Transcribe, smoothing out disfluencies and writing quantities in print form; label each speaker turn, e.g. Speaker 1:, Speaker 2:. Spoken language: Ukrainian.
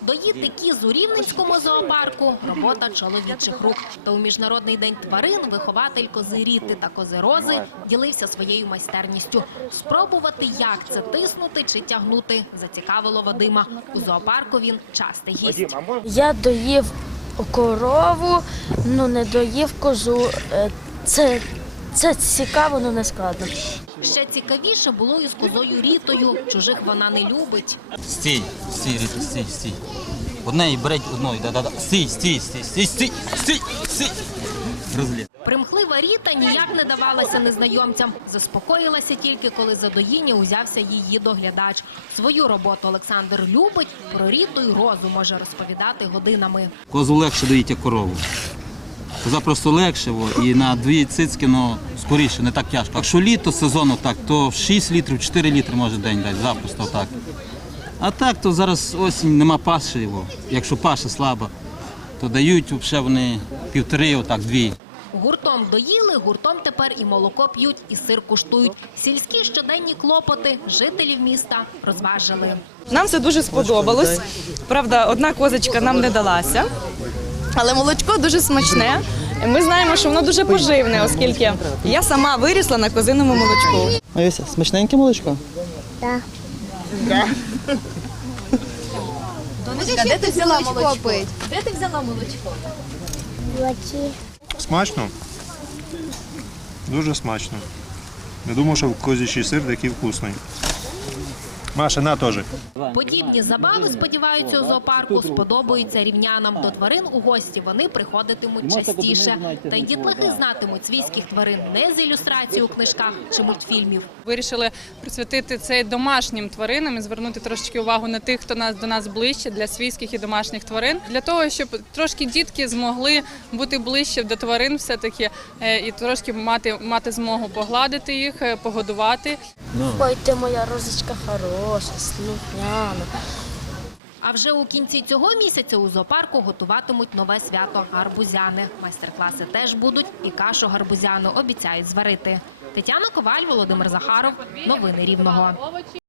Speaker 1: Доїти кіз у Рівненському зоопарку – робота чоловічих рук. Та у Міжнародний день тварин вихователь кози Ріти та кози Рози ділився своєю майстерністю. Спробувати, як це тиснути чи тягнути, зацікавило Вадима. У зоопарку він частий гість.
Speaker 2: Я доїв корову, не доїв козу. Це цікаво, але не складно.
Speaker 1: Ще цікавіше було із козою Рітою. Чужих вона не любить.
Speaker 3: Стій, Ріта, стій. Одне і береть одної, стій. Розліт.
Speaker 1: Примхлива Ріта ніяк не давалася незнайомцям. Заспокоїлася тільки, коли за доїння узявся її доглядач. Свою роботу Олександр любить, про Ріту й Розу може розповідати годинами.
Speaker 3: Козу легше доїть, як корову. Коза просто легше, і на 2 цицьки, скоріше, не так тяжко. Якщо літо сезону так, то 6 літрів, 4 літри може день дати, запросто так. А так, то зараз осінь, нема паші його. Якщо паша слаба, то дають вже вони 1,5, отак, 2.
Speaker 1: Гуртом доїли, гуртом тепер і молоко п'ють, і сир куштують. Сільські щоденні клопоти жителів міста розважили.
Speaker 4: Нам це дуже сподобалось. Правда, одна козочка нам не далася, але молочко дуже смачне. Ми знаємо, що воно дуже поживне, оскільки я сама вирісла на козиному молочку.
Speaker 5: Марюся, смачненьке молочко?
Speaker 6: Так.
Speaker 4: Донечка, де ти взяла молочко? Де ти взяла молочко?
Speaker 7: Смачно. Дуже смачно. Не думав, що козячий сир такий вкусний. Маша, на теж.
Speaker 1: Подібні забави, сподіваються, у зоопарку сподобаються рівнянам. До тварин у гості вони приходитимуть частіше. Та й дітлахи знатимуть свійських тварин не з ілюстрацій у книжках чи мультфільмів.
Speaker 8: Вирішили присвятити це домашнім тваринам і звернути трошки увагу на тих, хто до нас ближче, для свійських і домашніх тварин. Для того, щоб трошки дітки змогли бути ближче до тварин все-таки і трошки мати змогу погладити їх, погодувати.
Speaker 2: Ой, ти моя розочка хороша, слухняна.
Speaker 1: А вже у кінці цього місяця у зоопарку готуватимуть нове свято – гарбузяни. Майстер-класи теж будуть і кашу гарбузяну обіцяють зварити. Тетяна Коваль, Володимир Захаров. Новини Рівного.